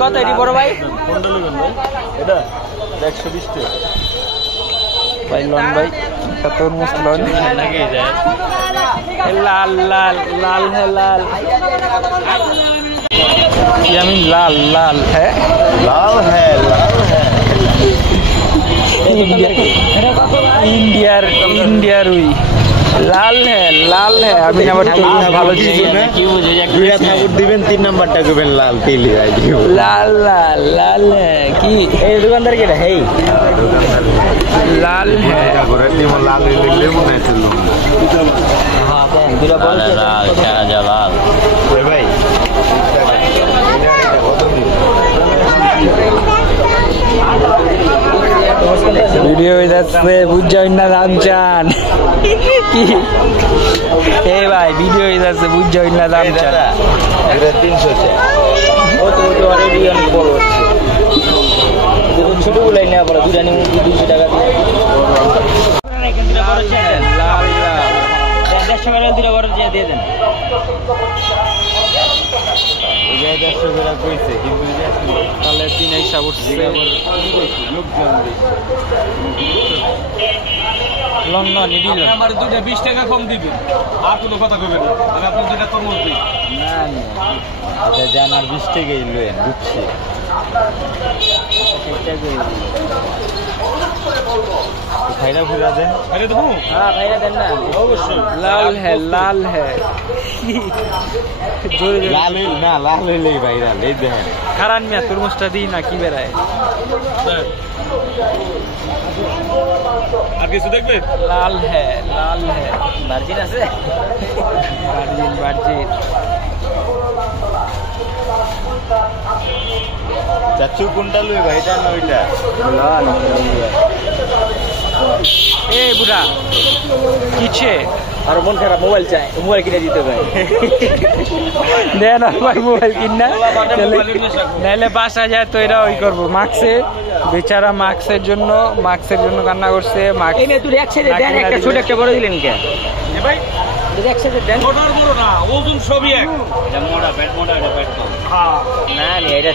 কত এটি বড় ভাই? এটা 120 টাকা ভাই লন ভাই কত মুসলমান লাগে যায় লাল লাল লাল है लाल यामीन लाल लाल है इंडिया रुई लाल है अभी नंबर ভালো চিনি কি বুঝে দুইটা ঠাকুর দিবেন 3 নাম্বারটা দিবেন লাল তেলি যায় लाल लाल लाल है কি এই দোকানদার কি রে হেই लाल है করে দিম লাল লিখলে মনে হইছিল हां দেন দুটা বল লাল শাহজালাল ওই ভাই ভিডিও যাচ্ছে বুঝছই না রামচান এ ভাই ভিডিও যাচ্ছে বুঝছই না রামচান এটা 300 টাকা ও তো অলরেডি অনেক বড় হচ্ছে যখন ছোট গুলাই না পড়া দুটা নিয়ে 200 টাকা দিয়ে এখান থেকে বড় চেন লাল লাল 150 টাকা দুটা বড় দিয়ে দেন এই যে 150 টাকা কইছে কিন্তু তাহলে দিন হিসাব উঠছে লোকজন লন্ডন নিদিল আমার দুটো 20 টাকা কম দিবেন আর কোনো কথা কইবেন না আমি আপনার দুটো কম দিই না আচ্ছা জান আর 20 টাকাই লয়েন বুঝছি খাইরা ফুরা দেন আরে দেবো हाँ भाईरा देना অবশ্যই लाल है जोरे जोरे লাল হইল না লাল হইলেই ভাইরা এই দেখেন কারণ মিয়া তরমুজটা দিই না কি বেরায় আর কিছু দেখবেন লাল है ভার্জিন আছে ভার্জিন চাচু কোনটা লই ভাইটা না ওইটা ए बुढ़ा पीछे আর মন খারাপ মোবাইল চাই মোবাইল কিনে দিতে ভাই দে না ভাই মোবাইল কিনা নাইলে বাসা যায় তো এরা ওই করবো বেচারা মাস্কের জন্য কান্না করছে মাস্ক তুই একসাথে দেন একটা ছোট একটা বড় দিলেন কে এ ভাই একসাথে দেন মোটার বড় না ওজন সবই এক এটা মোটা ব্যাট মোটা এটা ব্যাট না এটা